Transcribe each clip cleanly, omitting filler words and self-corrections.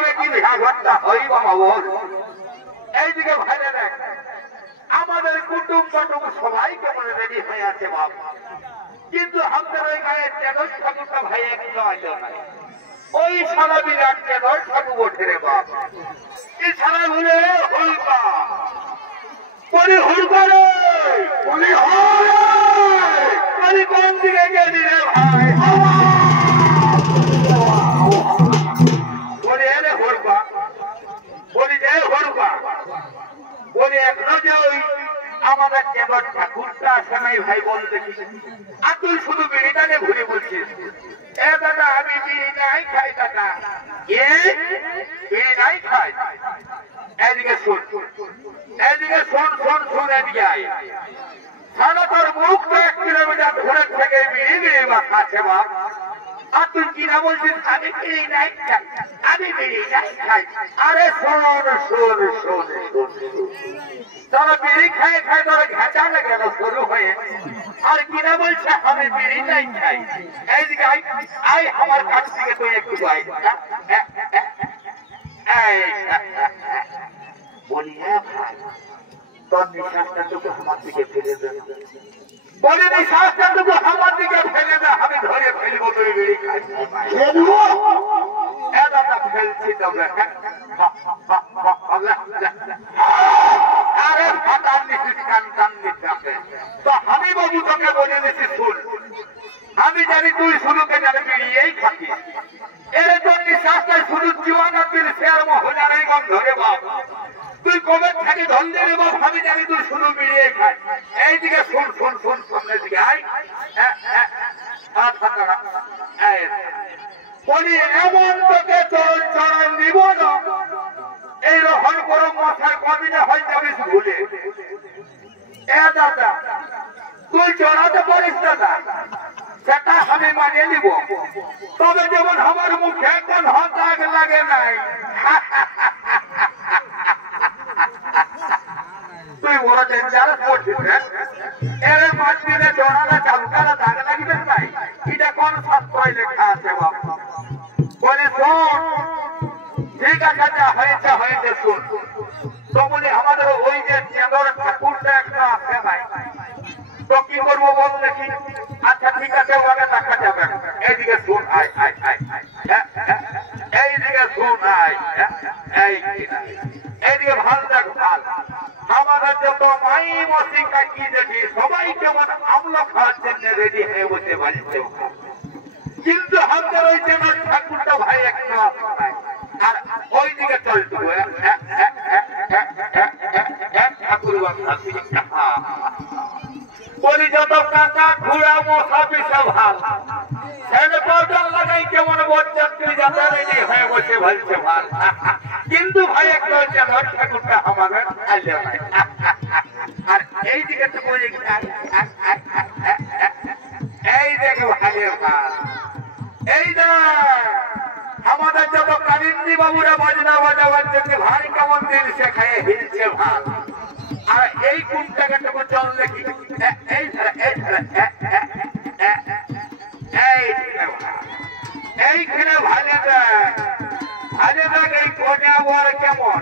হবে কি বিহাঘরটা হই বাবা বল। এইদিকে ভাইরে দেখ আমাদের কুটুম কুটুম সবাই কেমন রেডি হয়ে আছে বাপ, কিন্তু আমাদের ওই গায়ের চেদর ঠাকুরটা ভাই একটু আইলো নাই। ওই সারা বিরাট চেদর ঠাকুর ওঠে রে বাপ। এই সারা ঘুরে হুলকা বলি হুলকা রে বলি বলি কোন দিকে গেলি রে ভাই বলি এরে হুলকা বলি রে হুলকা বলি এখনো যে ওই আমাদের চেদর ঠাকুরটা আসে নাই ভাই বল দেখি। আর তুই শুধু বিড়িটাকে ঘুরে বলছিস এ দাদা আমি বিড়ি নাই খাই দাদা এ বিড়ি নাই খাই। এদিকে শোন এদিকে শোন শোন শোন এদিকে আয়। সারা তোর মুখটা 1 কিলোমিটার দূরের থেকে বিড়ি বিড়ি মাথা আছে বাপ। আর তুই কিনা বলছিস আমি বিড়ি নাই খাই আমি বিড়ি নাই খাই। আরে শোন শোন শোন শোন তোরা বিড়ি খায় খায় তোরা ঘাঁচা না গেল শুরু হয়ে। আর কিনা বলছে আমি বিড়ি নাই খাই। এইদিকে আই আমার কাছ থেকে তুই একটু আই বলি হ্যাঁ ভাই তোর নিঃশ্বাসটা টুকু আমার দিকে ফেলে দেন বলি নিঃশ্বাসটা টুকু আমার দিকে ফেলে দে আমি ধরে ফেলবো তুই বিড়ি খাই ফেলবো এ দাদা ফেলছি তবে আরে ফাটার নিশ্চিত কান কান নিচ্ছে তো আমি বাবু তোকে বলে দিচ্ছি শুন আমি জানি তুই শুরুকে জানি বেরিয়েই থাকিস। এর তোর নিঃশ্বাসটা শুরু জীবনা তুই শেয়ার মহলার এই গন্ধ রে বাপ। তুই কবে থাকি ধন্দে রে বাপ আমি জানি তুই শুরু বেরিয়ে খাই। এইদিকে শুন শুন শুন সামনের দিকে আয় বলি এমন তোকে চরণ চরণ দিব না এই রহন গরম মাথায় কদিনে হয় যাবিস ভুলে। এ দাদা তুই চড়াতে পারিস দাদা সেটা আমি মানিয়ে নিব, তবে যেমন আমার মুখে কোন দাগ লাগে নাই। তুই বড় ডেঞ্জারাস করছিস এর মাঝখানে চড়ালে চালকারা দাগ লাগবে নাই। এটা কোন শাস্ত্রয় লেখা আছে বাবা বলে শোন ঠিক আছে যা হয়েছে হয়েছে শোন। তো বলি আমাদের ওই যে চেদর ঠাকুরটা একটা আছে নাই তো কি করবো বল দেখি। আচ্ছা ঠিক আছে ওকে দেখা যাবে। এইদিকে শুন আয় আয় আয় এইদিকে শুন আয় এইদিকে ভাল দেখ ভাল আমাদের যত মাই মসি কাকি দেখি সবাই কেমন আমলা খাওয়ার জন্য রেডি হয়ে বসে বাড়িতে, কিন্তু আমাদের ওই চেদর ঠাকুরটা ভাই একটা আর ওই দিকে চলতো ঠাকুর বলি যত কাকা ঘোড়া মশা পিসা ভাল সেন পাউডার লাগাই কেমন বরযাত্রী যাতে রেডি হয়ে বসে ভালছে ভাল, কিন্তু ভাই একটা চেদর ঠাকুরটা আমাদের আইলে নাই। আর এই দিকে তো বলি এই দেখো ভালো ভাল এই দেখ আমাদের যত কালিন্দি বাবুরা বাজনা বাজাবার জন্য ভাই কেমন দিন শেখায় হিলছে ভাল। আর এই কোন জায়গাটুকু চল দেখি এইখানে ভালো দেখ ভালো দেখ এই কন্যা বর কেমন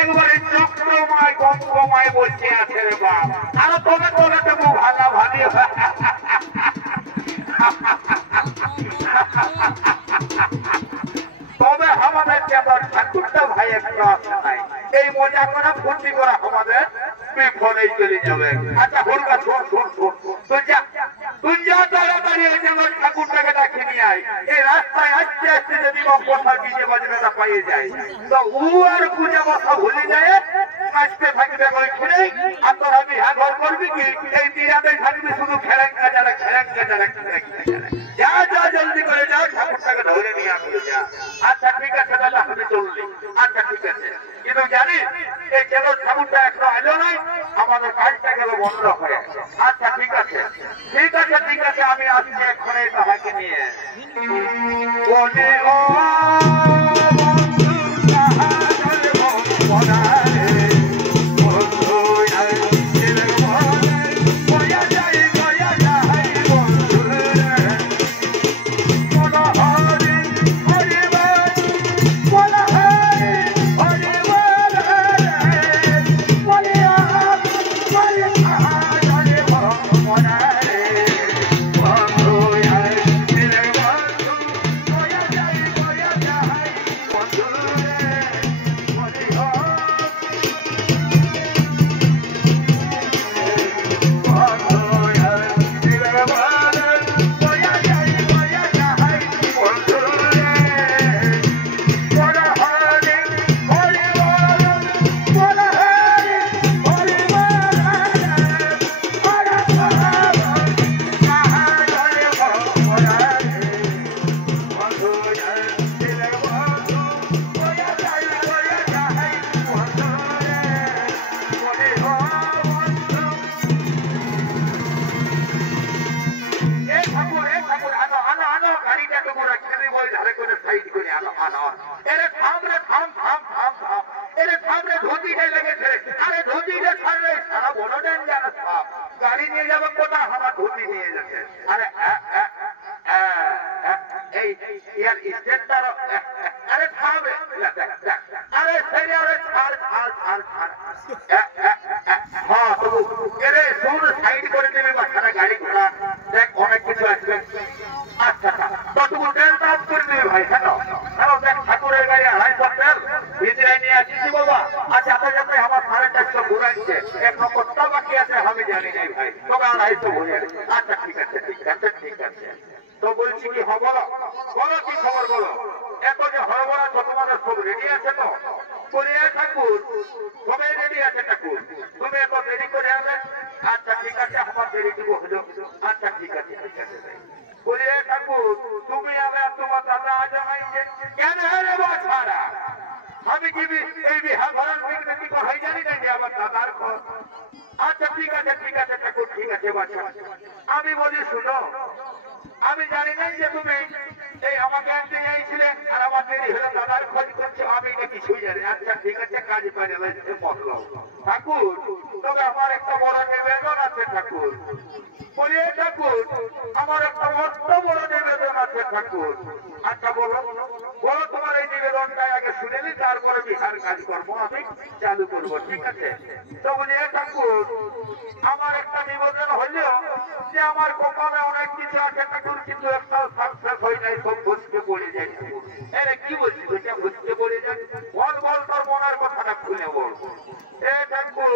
একবারে চক্রময় গঙ্গময় বলছে আছে রে বাপ। আর তোকে তোকে তো ভালো ভালো তবে আমাদের চেদর ঠাকুরটা ভাই একটা আছে নাই। এই মজা করা ফুর্তি করা আমাদের বিফলেই চলে যাবে। আচ্ছা হুলকা শোন শোন শোন তুই যা তাড়াতাড়ি ওই চেদর ঠাকুরটাকে ডাকে নিয়ে আয়। এই রাস্তায় আস্তে আস্তে যদি বসা বিজে বাজনাটা পাইয়ে যায় তো ও আর পূজা বসা ভুলে যায় নাচতে থাকবে ওইখানে। আর তোরা বিহা ঘর করবি কি এই বিয়াতে থাকবি শুধু খেলাঙ্গা যারা খেলাঙ্গা যারা যা যা জলদি করে যা ঠাকুরটাকে ধরে নিয়ে আসলে যা। আচ্ছা ঠিক আছে দাদা আমি চললি। আচ্ছা ঠিক আছে কিন্তু জানিস এই চেদর ঠাকুরটা একটা এলো নাই আমাদের কাজটা গেল বন্ধ হয়ে। আচ্ছা ঠিক আছে ঠিক আছে ঠিক আছে আমি আসছি এক্ষণে তাহাকে নিয়ে বলে ও নয়। এরে থাম রে, থাম থাম থাম থাম। এরে থাম রে, ধুতিটা লেগেছে। আরে ধুতিটা ছাড়লে সারা বড় ডেঞ্জারাস বাপ। গাড়ি নিয়ে যাবে কোথায়, আমার ধুতি নিয়ে যাচ্ছে। আরে এই ইয়ার স্টেটটার, আরে থাম রে, আরে সেরে, আরে ছাড় ছাড় ছাড় ছাড়। হ্যাঁ তবু এরে শুন, সাইড করে দেবে বাচ্চারা, গাড়ি ঘোড়া দেখ অনেক কিছু আসবে। আচ্ছা ততটুকু তেল দাম করে দেবে ভাই। কেন কেন দেখ ঠাকুরের গাড়ি 250 তেল ভিতরে নিয়ে আসছি বাবা। আচ্ছা আপনার যাতে আমার 450 ঘুরাচ্ছে, 1 নম্বরটা বাকি আছে আমি জানি নাই ভাই, তবে 250 ঘুরে। আচ্ছা ঠিক আছে ঠিক আছে ঠিক আছে। তো বলছি কি হবো, বলো কি খবর বলো। এত যে হরবরা তোমাদের সব রেডি আছে তো? বলিয়া ঠাকুর সবাই রেডি আছে ঠাকুর, তুমি এত দেরি করে হবে। আচ্ছা ঠিক আছে, আমার দেরি দিব হলো। আচ্ছা ঠিক আছে ঠিক আছে। বলিয়া ঠাকুর তুমি আমরা তোমার দাদা আজ হয়েছে কেন রে বাছারা? আমি কি এই বিহার ভরণ বিক্রি হয়ে জানি না যে আমার দাদার ঘর। আচ্ছা ঠিক আছে ঠাকুর ঠিক আছে বাছা। আমি বলি শুনো, আমি জানি না যে তুমি এই আমাকে আনতে চাইছিলে আর আমার দেরি হলো, দাদার খোঁজ করছে, আমি এটা কিছুই জানি। আচ্ছা ঠিক আছে, কাজ পারে মতলব ঠাকুর। তবে আমার একটা বড় নিবেদন আছে ঠাকুর। বলিয়ে ঠাকুর আমার একটা মস্ত বড় নিবেদন আছে ঠাকুর। আচ্ছা বলো বলো, তোমার এই নিবেদনটা আগে শুনে নি, তারপরে বিহার কাজকর্ম আমি চালু করবো, ঠিক আছে? তো বলিয়ে ঠাকুর আমার একটা নিবেদন হলেও যে আমার কপালে অনেক কিছু আছে ঠাকুর, কিন্তু একটা সাকসেস হয় নাই, সব বুঝতে পড়ে যায় ঠাকুর। এরে কি বলছিস, ওইটা বুঝতে পড়ে যায়? বল বল, তোর মনের কথাটা খুলে বল। এ ঠাকুর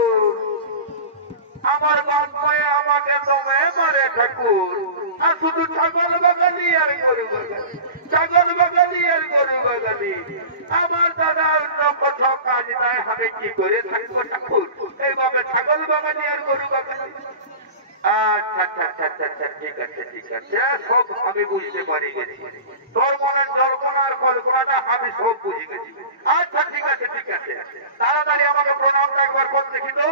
আমার বাপ মায়ে আমাকে দমে মারে ঠাকুর, আর শুধু ছাগল বাগানি আর গরু বাগানি, ছাগল বাগানি আর গরু বাগানি। আমার দাদা অন্য কোথাও কাজ নাই, আমি কি করে থাকবো ঠাকুর? এইভাবে ছাগল বাগানি আর গরু বাগানি। আচ্ছা আচ্ছা আচ্ছা আচ্ছা ঠিক আছে ঠিক আছে, সব আমি বুঝতে পারি গেছি। তোর মনের জল্পনার কল্পনাটা আমি সব বুঝে গেছি। আচ্ছা ঠিক আছে ঠিক আছে, তাড়াতাড়ি আমাকে প্রণামটা একবার করতে দেখি তো।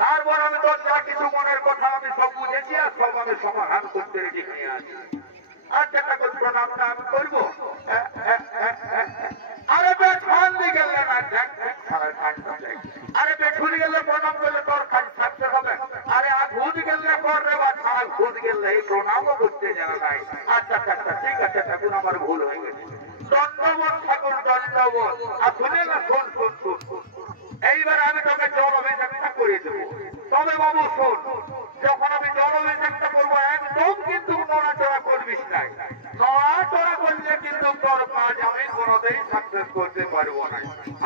তারপর আমি তোর যা কিছু মনের কথা আমি সব বুঝেছি আর সব আমি সমাধান করতে রেডি হয়ে আছি। আচ্ছা ঠাকুর প্রণামটা আমি করবো। আরে বেঠন দিয়ে গেলে না, আরে বেঠুন গেলে প্রণাম করলে তোর কাজ থাকতে হবে। আরে ভূত গেলে কর রে বা ছাড়া, ভূত গেলে এই প্রণামও করতে জানা নাই। আচ্ছা আচ্ছা ঠিক আছে ঠাকুর, আমার ভুল হয়ে গেছে। দণ্ডবোধ ঠাকুর দণ্ডবোধ। আর শুনে না, শোন শোন শোন, এইবার আমি তোকে জল অভিষেকটা করে দেবো। তবে বাবু শোন, যখন আমি জল অভিষেকটা করবো একদম কিন্তু নড়াচড়া করবিস নাই। নড়াচড়া করলে কিন্তু তোর কাজ আমি কোনোদিন সাকসেস করতে পারবো না।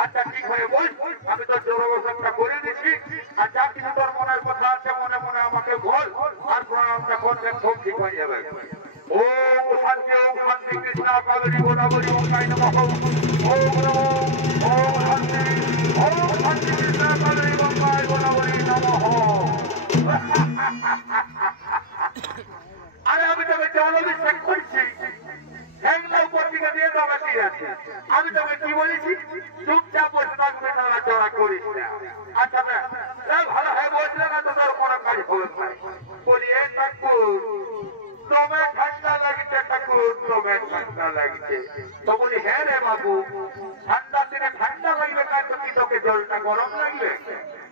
আচ্ছা ঠিক হয়ে বল, আমি তোর জল অভিষেকটা করে দিচ্ছি। আর যা কিছু তোর মনের কথা আছে মনে মনে আমাকে বল, আর প্রণামটা করলে সব ঠিক হয়ে যাবে। ওম শান্তি কৃষ্ণ কাবেরী গোদাবরী ওঙ্কায় নমঃ। ওম নমঃ ওম শান্তি, ওম শান্তি কৃষ্ণ কাবেরী গঙ্গায় গোদাবরী নমঃ। আরে আমি তোকে জল অভিষেক করছি, পত্রিকা দিয়ে দোকাটি আছে। আমি তোকে কি বলেছি, চুপচাপ বসে থাকবে, নড়াচড়া করিস না। আচ্ছা ভালো হয় বসলে না তো তোর কোনো কাজ হবে না। বলি এ ঠাকুর দমে ঠান্ডা লাগছে ঠাকুর, দমে ঠান্ডা লাগছে। তো বলি হ্যাঁ রে বাবু, ঠান্ডার দিনে ঠান্ডা লাগবে না তো কি তোকে জলটা গরম লাগবে?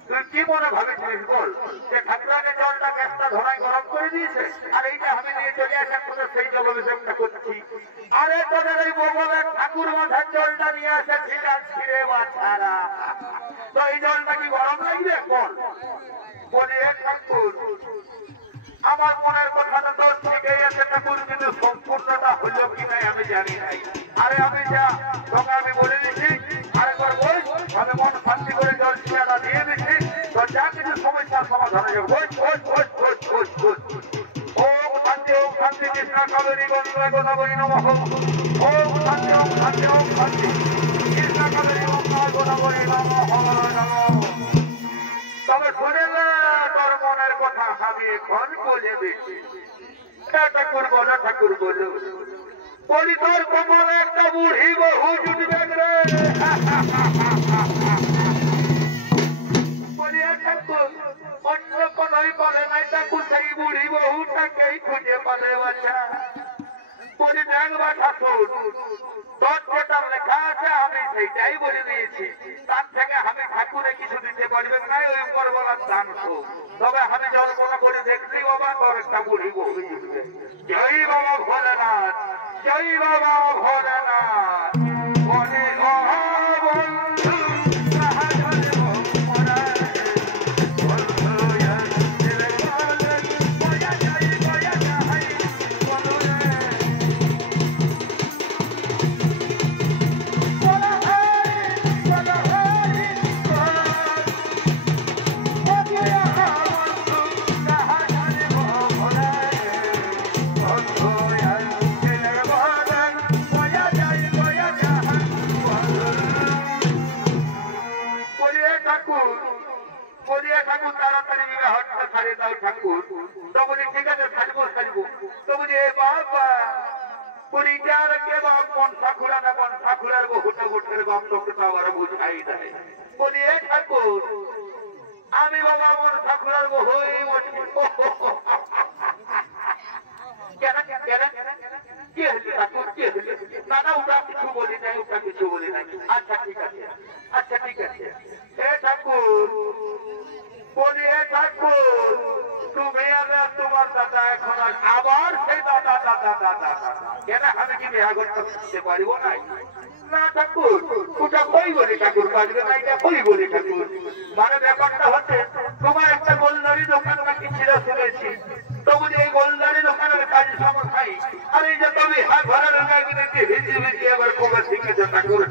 তুই কি মনে ভাবেছিস বল, যে ঠাকুরাকে জলটা গ্যাসটা ধরাই গরম করে দিয়েছে আর এইটা আমি নিয়ে চলে আসা তোদের সেই জল অভিষেকটা করছি? আরে তোদের এই বগলের ঠাকুর মাথার জলটা নিয়ে আসে ছিঁড়ে বাছারা, তো এই জলটা কি গরম লাগবে বল? বলি এ ঠাকুর আমার মনের কথাটা তো ঠিকই আছে ঠাকুর, কিন্তু সম্পূর্ণটা হলো কি নাই আমি জানি নাই। আরে আমি যা তোকে আমি বলে দিচ্ছি, আরেকবার বল, আমি মন শান্তি করে জল ছিয়াটা দিয়ে দিচ্ছি, তো যা কিছু সমস্যার সমাধান হয়ে যাবে। ওম শান্তি কৃষ্ণ কাবেরী গঙ্গায় গোদাবরী নমঃ। ওম শান্তি কৃষ্ণ কাবেরী গঙ্গায় গোদাবরী নমঃ। তবে শুনে না তোর মনের কথা আমি এখন বলে দিচ্ছি। ঠাকুর বলো ঠাকুর বলো, বলি তোর কপালে একটা বুড়ি বহু জুটবে রে। বলিয়া ঠাকুর অন্য কোনই বলে নাই ঠাকুর, সেই বুড়ি বহুটাকেই খুঁজে পাবে বাছা। বলি দেখবা ঠাকুর তোর যেটা লেখা ওইটাই বলে দিয়েছি তার থেকে আমি ঠাকুরে কিছু দিতে পারবেন না ওই উপর বলার দান তবে আমি জল্পনা করে দেখছি বাবা তোর একটা বুড়ি বউ জয় বাবা ভোলেনাথ জয় বাবা ভোলেনাথ বলে ও বন্ধু তাড়াতাড়ি বিবাহটা ছাড়িয়ে দাও ঠাকুর তো বলি ঠিক আছে ছাড়বো তো বলি এ বাবা পরিচার কে বাপ কোন ঠাকুরা না কোন ঠাকুরের বহুটা গোটের গন্ধকে তো আবার বুঝাই দেয় বলি এ ঠাকুর আমি বাবা কোন ঠাকুরের বহুই কেন কি হলি ঠাকুর কি হলি না না ওটা কিছু বলি নাই আচ্ছা ঠিক আছে এ ঠাকুর বলি এ ঠাকুর তুমি আর তোমার দাদা এখন আবার সেই দাদা কেন আমি কি বিবাহ করতে পারিব নাই না ঠাকুর ওটা কই বলি ঠাকুর বাজবে না এটা কই বলি ঠাকুর মানে ব্যাপারটা হচ্ছে তোমার একটা গোলদারি দোকান নাকি ছিল শুনেছি তো বলি এই গোলদারি দোকানের কাজ সময় খাই আর এই যে তুমি হাত ভরার ভিজি এবার কবে শিখেছো ঠাকুর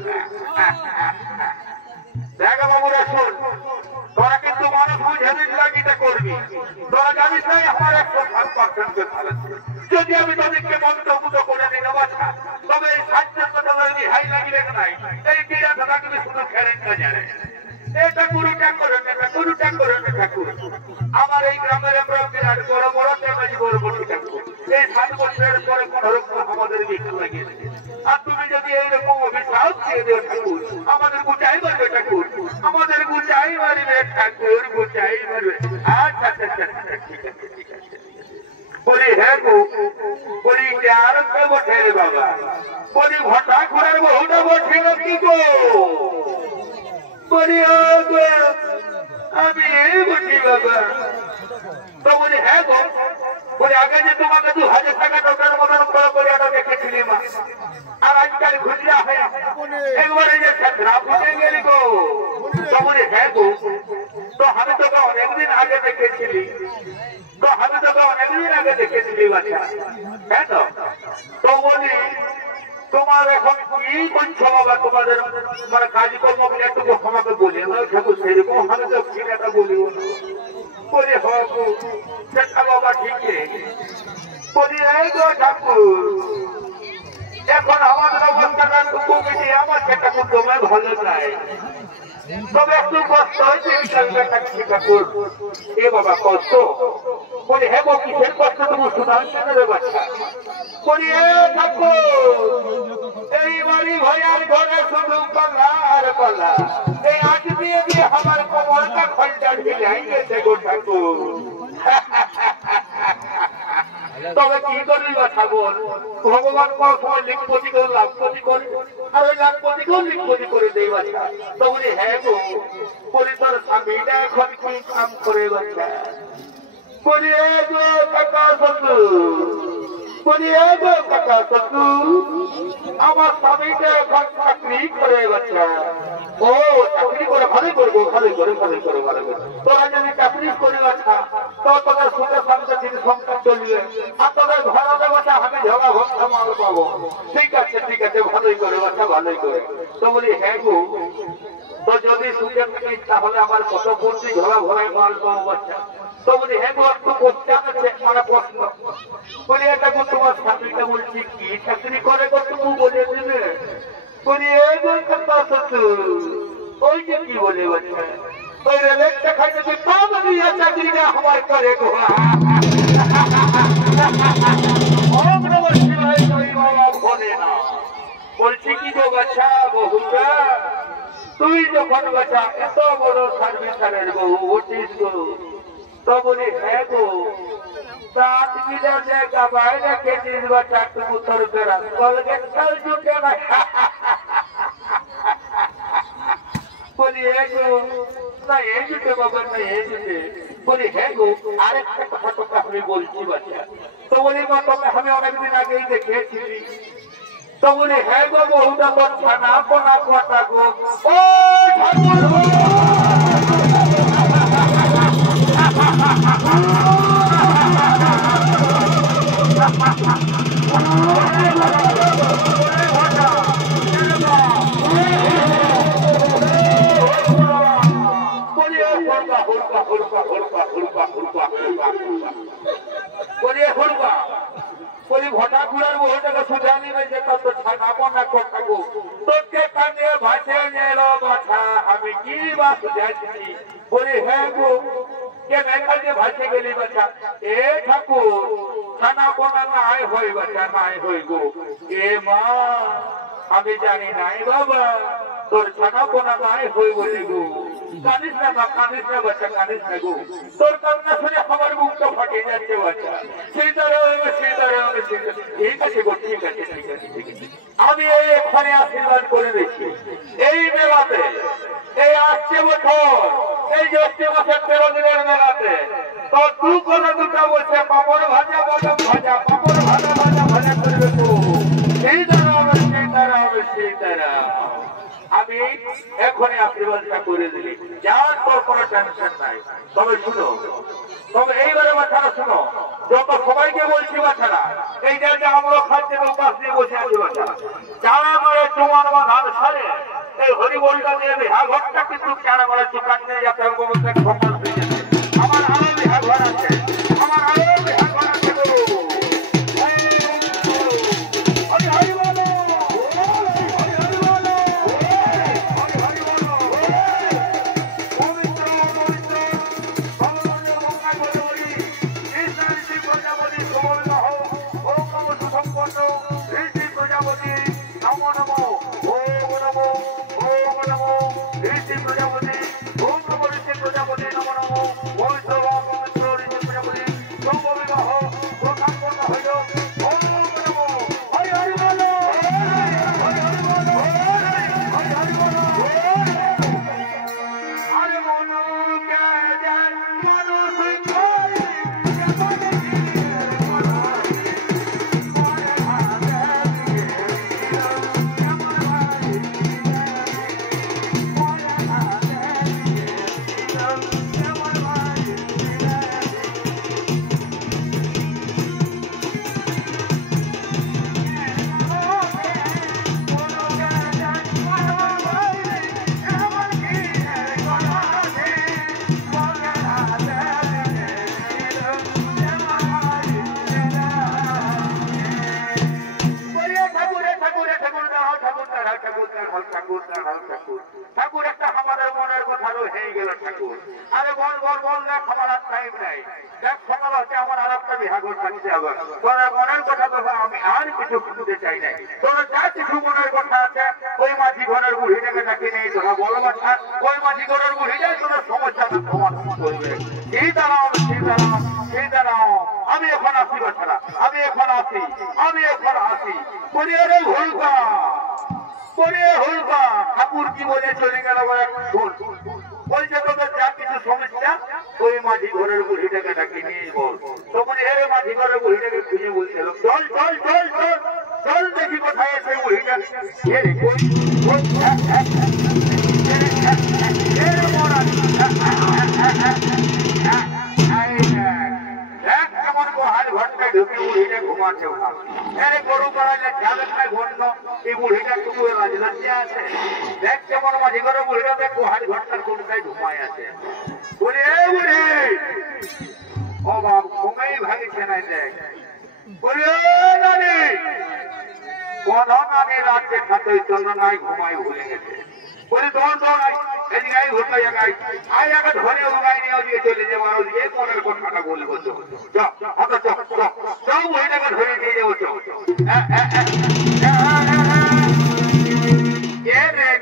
দেখা বাবুরা শোন তোরা কিন্তু মানুষ বুঝে লাগিটা করবি তোরা জানিস নাই আমার 100% যদি আমি তাদেরকে মন্তব্য করে দিই বাচ্চা তবে এই সাহায্যের কথা হাই লাগিবে নাই এই ক্রীড়াটা তুমি শুধু খেলেন না জানে এটা গুরুটা করে ঠাকুর আমার এই গ্রামের আমরা বিরাট বড় বড় ঠাকুর এই 7 বছরের পরে কোন রকম আমাদের বিক্রি লাগিয়েছে আর তুমি যদি এইরকম অভিশাপ দিয়ে দেও ঠাকুর আমাদের গুচাই মারবে ঠাকুর আচ্ছা ঠিক আছে বলি হ্যাঁ গো বলি আর বসে রে বাবা বলি ঘটা ঘুরার বহুটা বসে কি গো বলি আমি এই বসি বাবা তো বলি হ্যাঁ গো বলি আগে যে তোমাকে 2000 টাকা টোটার মতন করে দেখেছিলি মা আর আজকাল খুচরা হয় একবারে যে ছাত্রা ফুটে গেলি গো তো বলি হ্যাঁ গো তো আমি তোকে অনেকদিন আগে দেখেছিলি বাচ্চা হ্যাঁ তো বলি তোমার এখন কি করছো বাবা তোমাদের মানে কাজকর্ম বলে একটু আমাকে বলি ঠাকুর সেরকম আমি তো ঠিকাটা বলি বলি হবু সেটা বাবা ঠিকই বলি এই গো ঠাকুর এখন আমাদের অবস্থাটা কমিটি আমার সেটা তোমায় ভালো চাই তবে একটু কষ্ট হয়েছে ঠাকুর এ বাবা কষ্ট বলি হ্যাঁ গো কিসের কষ্ট তুমি শোনা বাচ্চা বলি এ ঠাকুর এই বাড়ি ভয়ার ঘরে শুধু পাল্লা আর পাল্লা এই আজ দিয়ে আমার কোমরটা খলটা ঢিলাই গেছে গো ঠাকুর তবে কি করবি কথা বল ভগবান কোন সময় লিখপতি করে লাভপতি করে আর ওই লাভপতিকেও লিখপতি করে দেই বাচ্চা তো বলি হ্যাঁ গো বলি তোর স্বামীটা এখন কি কাম করে বাচ্চা বলি গো কাকা আমার স্বামীটা এখন চাকরি করে বাচ্চা ও চাকরি করে ভালো করবো ভালো করে তোরা যদি চাকরি করি বাচ্চা তো তোদের সুখে শান্তি থেকে সংসার চলবে আর তোদের ঘরে বাচ্চা আমি ঝগড়া ভক্তা মাল পাবো ঠিক আছে ভালোই করে বাচ্চা ভালোই করে তো বলি হ্যাঁ গো তো যদি সুখে থাকিস তাহলে আমার কত বলছি ঝগড়া ঘরে মাল পাবো বাচ্চা তো বলি হ্যাঁ গো একটু মানে প্রশ্ন বলি এটা তোমার স্বামীটা বলছি কি চাকরি করে গো তুমি বলে দিলে বলি এই গো ওই যে কি বলে বাচ্চা ওই রেলের দেখাই দেবে চাকরিটা আমার করে গো বলছি কি গো বাচ্চা বহুটা তুই যখন বাচ্চা এত বড় সার্ভিসারের বহু উঠিস গো তো বলি হ্যাঁ গো सात मिनट से कबाई रखे जिस बच्चा तुम उत्तर करा कॉलगेट कल जुटे গো না এই যেতে বাবা না এই যেতে বলি হ্যাঁ গো আরেকটা কথা তোকে আমি বলছি বাচ্চা তো বলি মা তোকে আমি অনেকদিন আগেই দেখেছি তো বলি হ্যাঁ গো বহুটা তোর ছানা কোনা কথা গো ও ঘটাগুড়ার বহুটাকে সুধানি বেঁচে তত ছাড়াবো না কথাগো তোকে কানে ভাসে গেল কথা আমি কি বা সুঝাচ্ছি বলি হ্যাঁ গো কে মেঘাকে ভাসে গেলি বাচ্চা এ ঠাকুর ছানা বোনা নাই হই বাচ্চা নাই হই গো এ মা আমি জানি নাই বাবা তোর ছানা বোনা নাই হই বলি গো কানিস না বা কানিস না বাচ্চা কানিস না গো তোর কান্না শুনে আমার মুখটা ফাটে যাচ্ছে বাচ্চা সেটারে ঠিক আছে গো ঠিক আছে ঠিক আছে ঠিক আছে আমি এখানে আশীর্বাদ করে দিচ্ছি এই মেলাতে এই আসছে বছর এই জ্যৈষ্ঠ মাসের 13 দিনের মেলাতে তো তু করে দুটা বলছে পাপড় ভাজা বাদাম ভাজা পাপড় ভাজা ভাজা ভাজা করবে তো সেই দ্বারা আমি এখনই আশীর্বাদটা করে দিলি যার তোর কোনো টেনশন নাই তবে শুনো তবে এইবারে বাচ্চারা শুনো যত সবাইকে বলছি বাচ্চারা এই যে আমরা খাদ্যের উপাস দিয়ে বসে আছি বাচ্চারা যারা আমার জোয়ান বা ধান সারে এই হরিবলটা নিয়ে বিহার ঘরটা কিন্তু যারা আমার দোকান নিয়ে যাতে আমার আরো বিহার ঘর আছে আমার আরো বিহার ঘর আছে ঠাকুর একটা আমাদের মনের কথা হয়ে গেল ঠাকুর আরে বল বল বল দেখ আমার আর টাইম নাই দেখ সকাল হচ্ছে আমার আর একটা বিহাগর থাকতে হবে তোর মনের কথা তো আমি আর কিছু শুনতে চাই নাই তোর যা কিছু মনের কথা আছে ওই মাঝি ঘরের বুড়িটাকে ডাকি নেই তোরা বড় বাচ্চা ওই মাঝি ঘরের বুড়িটাই তোর সমস্যাটা সমাধান করবে সেই দাঁড়াও সেই দাঁড়াও সেই দাঁড়াও আমি এখন আসি বাচ্চারা আমি এখন আসি পরিবারে ভুলবা ঠাকুর কি বলে চলে গেল বলছে তোদের যা কিছু সমস্যা ওই মাঝি ঘরের বুড়িটাকে ডাকি নিয়ে বল তখন এর মাঝি ঘরের বুড়িটাকে খুঁজে বলছিল চল চল চল চল চল দেখি কোথায় আছে বুড়িটা ঘুমাচ্ছে গরু করাইলে যাবেন না ঘন্ট এই বুড়িটা একটু আছে দেখ কেমন মাঝি ঘরে বুড়িটা দেখ হাড়ি ঘরটার কোনটাই ঘুমায় আছে বলি এই বুড়ি ও বাপ ঘুমেই ভাঙিছে নাই দেখ বলি নানি কোন নানি রাত্রে খাতই চন্দ্র নাই ঘুমাই ভুলে গেছে বলি দৌড় দৌড় এদিকে আই ঘুরতে জায়গায় আই আগে ধরে উগাই নিয়ে ওদিকে চলে যাবো আর ওদিকে মনের কথাটা বলবো চল বুড়িটাকে ধরে নিয়ে যাবো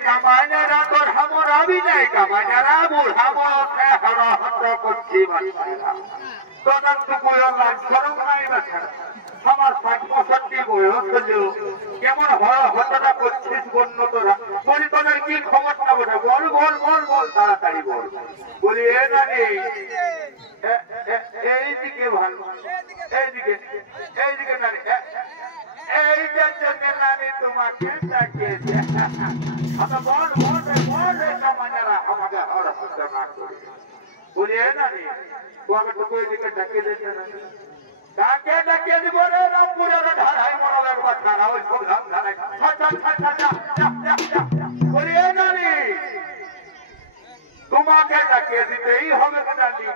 কামাইনারা তোর হামরা বি নাই কামাইনারা বুড়া বলতে হরহত করছি তোদের তো বয়স সরম নাই বাছা আমার ৬৫ বয়স হলেও কেমন হতটা করছিস বন্য তোরা বলি তোদের কি খবরটা বোঝা বল বল বল বল তাড়াতাড়ি বল। বলি এ নানি এইদিকে ভালো, এইদিকে এইদিকে নানি, এইটার জন্য নানি তোমাকে ডাকিয়েছে। আচ্ছা বল বল বল সামান্যরা আমাকে হর হতে না করে। বলি এ নানি তোমাকে তো এইদিকে ডাকিয়ে দিয়েছে না, কাকে ডাকিয়ে দিব রে? রামপুরের ধারায় মনে লাগবার তারা ওই সব ধান ধারায় বলি এ নানি তোমাকে ডাকিয়ে দিতেই হবে নানি।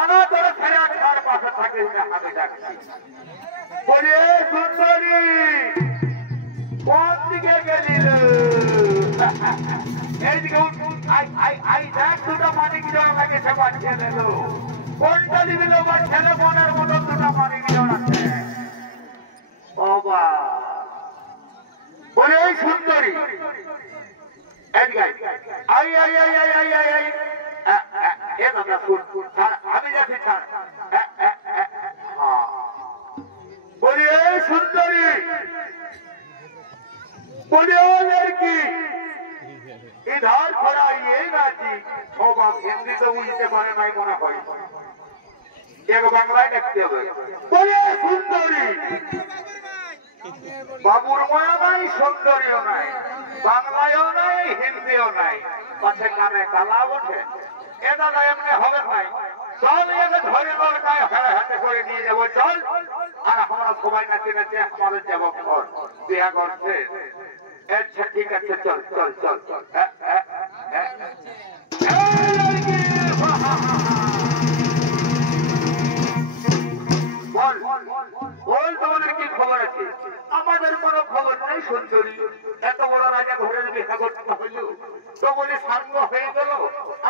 অনাথর ছেড়ে তার পাশে থাকে আমি ডাকছি। বলি এ সুন্দরী কোন দিকে গেলি? এইদিকে দেখ দুটো মানিক জল লাগেছে বাচ্চা দিল, কোনটা দিল বা ছেলে মনের মতো দুটো মানিক জল আছে। বলি এই সুন্দরী আমি যাচ্ছি ছাড়। বলি এই সুন্দরী, বলি ও লড়কি इधर खड़ा ये राजी ओ बाप हिंदी तो बुझते पारे নাই মনে হয়, এক বাংলায় লিখতে হবে। বলি সুন্দরী বাবুর মায়া নাই, সুন্দরীও নাই, বাংলায়ও নাই, হিন্দিও নাই, পাশে কানে কালা ওঠে। এ দাদা এমনি হবে নাই, চল একে ধরে লড়কায় হাতে করে নিয়ে যাবো চল। আর আমরা সবাই নাচে নাচে আমাদের যাবো ঘর, বিয়া করছে। আচ্ছা ঠিক আছে চল চল চল চল। বল বল তোমাদের কি খবর আছে? আমাদের কোনো খবর নাই সুন্দরী, এত বড় রাজা ঘরের বিয়ে করতে হইল তো বলে সাঙ্গ হয়ে গেল।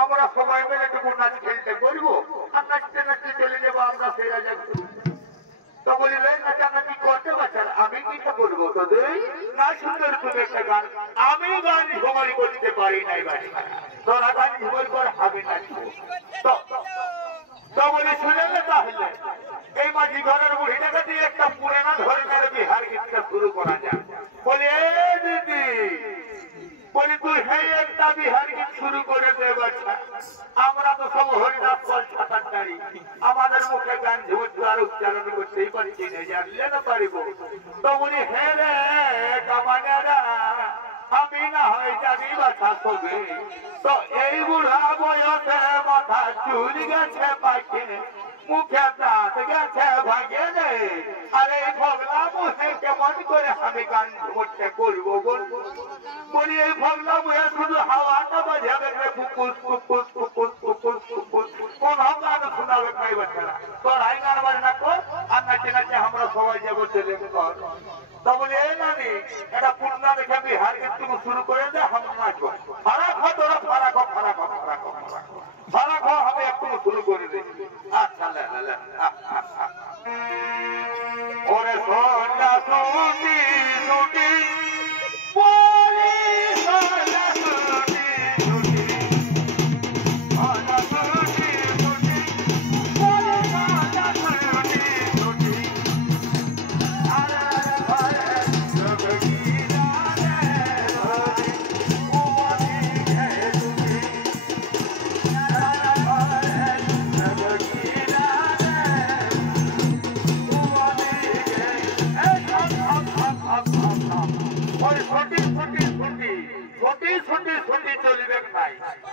আমরা সবাই মিলে একটু নাচ খেলতে করবো আর নাচতে নাচতে চলে যাবো আমরা সেই রাজা। তো বলিলেন নাচানাচি করতে বাচ্চার আমি কিছু করবো তোদের না? সুন্দর তুমি একটা গান, আমি গান ঝুমারি করতে পারি নাই বাচ্চা, তোরা গান ঝুমারি করে হবে না। তো বলি শুনে তাহলে এই মাঝি ঘরের বুড়িটাকে দিয়ে একটা পুরানা ধরনের বিহার গীতটা শুরু করা যায়। বলি এ দিদি, বলি তুই হ্যাঁ একটা বিহার গীত শুরু করে দে বাচ্চা, আমরা তো সব হরিদাস বল ছাতার দাঁড়ি, আমাদের মুখে গান ঝুমুর উচ্চারণ করতেই পারছি না, জানলে না পারিব। তো বলি হ্যাঁ রে কামানেরা আমি না হয় জানি বাছা সবে, তো এই বুড়া বয়সে মাথা চুল গেছে পাখে, মুখে দাঁত গেছে ভাগে রে, আরে ভগলা মুখে কেমন করে আমি গান ঝুমুরতে করবো বলবো? বলি এই ভগলা মুখে শুধু হাওয়াটা বাজাবে Foucault's Foucault's Foucault's Foucault's Foucault's, কোন গান শোনাবে নাই বাচ্চারা? তোর আই গান বাজনা কর আর নাচে নাচে আমরা সবাই যাবো চলে কর। তো বলি এই নানি এটা পূর্ণা দেখে বিহার কিন্তু শুরু করে দে, আমরা নাচবো। ফারাক হ তোরা, ফারাক হ ফারাক হ ফারাক হ ফারাক হ, আমি একটু শুরু করে দিই। আচ্ছা ওরে সোনা সুটি সুটি বলি সোনা সুটি সুটি সোনা সুটি সুটি বলি সোনা সুটি সুটি আরে আরে জগি রানে রবি উমনি হে সুটি আরে আরে জগি রানে উমনি হে ওই ছোটি ছোটি ছোটি ছোটি ছোটি ছোটি চলিবে নাই,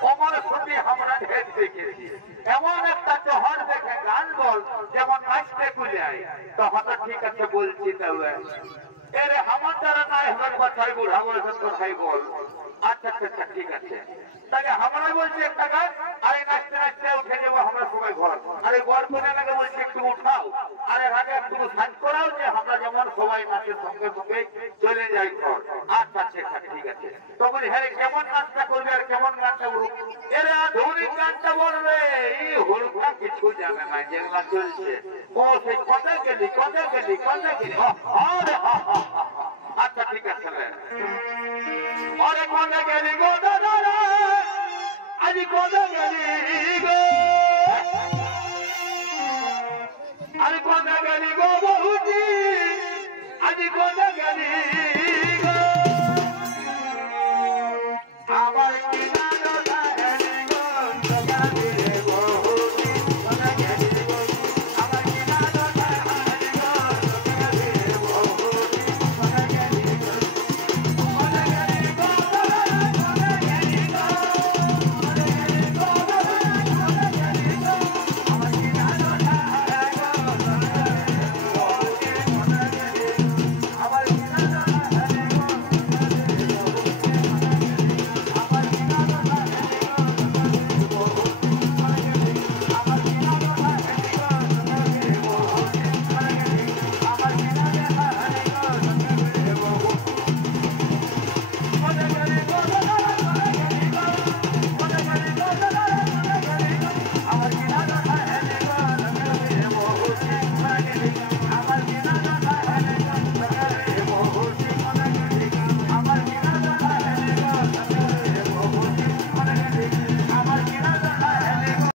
অমর ছোটি আমরা ঢের দেখেছি। এমন একটা জহর দেখে গান বল যেমন নাচতে কুলিয়ায়, তখন তো ঠিক আছে বলছি তবে এরে আমার দ্বারা নাই হবার কথাই বুড়া বয়সের কথাই বল। আচ্ছা আচ্ছা আচ্ছা ঠিক আছে, তাহলে আমরা বলছি একটা গান, আরে নাচতে নাচতে উঠে যাবো আমরা সবাই ঘর, আরে গড় করে লাগে বলছি একটু উঠাও, আরে আগে একটু সাজ করাও যে আমরা যেমন সবাই নাচের সঙ্গে সঙ্গে চলে যাই ঘর। আচ্ছা আচ্ছা ঠিক আছে। তো বলি হ্যাঁ কেমন নাচটা করবে আর কেমন গানটা বলবো? এরা আধুনিক গানটা বলবে, এই হলুকা কিছু জানে না যেগুলা চলছে। ও সেই কোথায় গেলি কোথায় গেলি কোথায় গেলি, আচ্ছা ঠিক আছে। ওরে কোথায় গেলি গো দাদা, আজ কোথায় গেলি